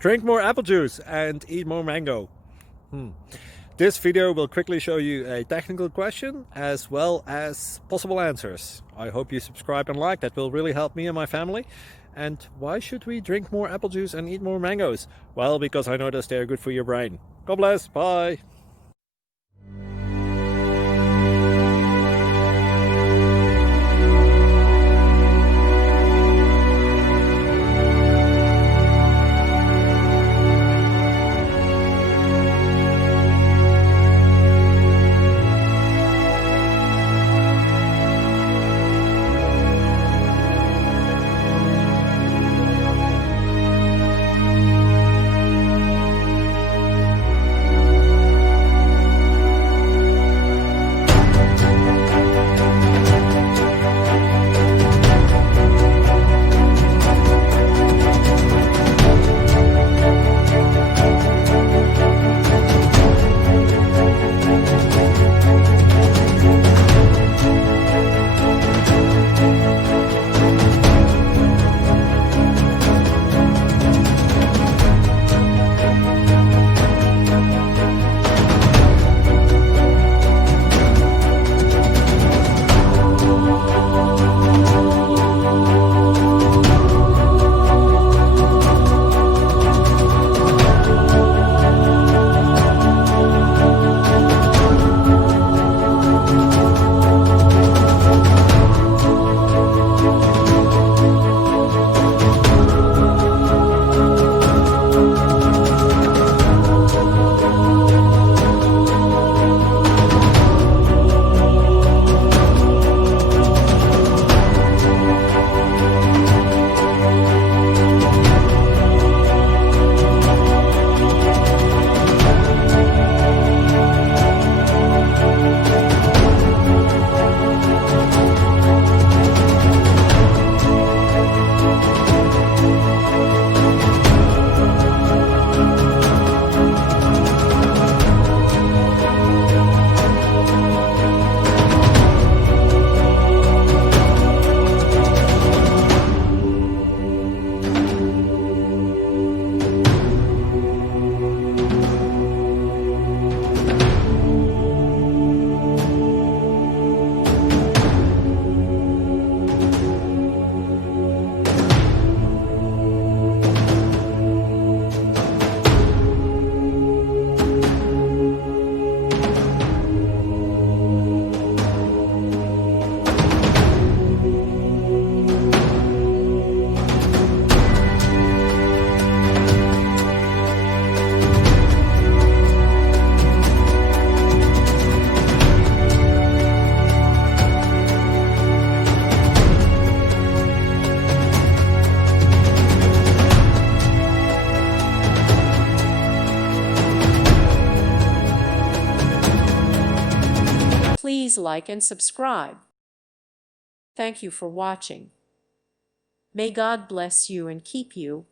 Drink more apple juice and eat more mango. This video will quickly show you a technical question as well as possible answers. I hope you subscribe and like, that will really help me and my family. And why should we drink more apple juice and eat more mangoes? Well, because I noticed they're good for your brain. God bless, bye! Please like and subscribe. Thank you for watching. May God bless you and keep you.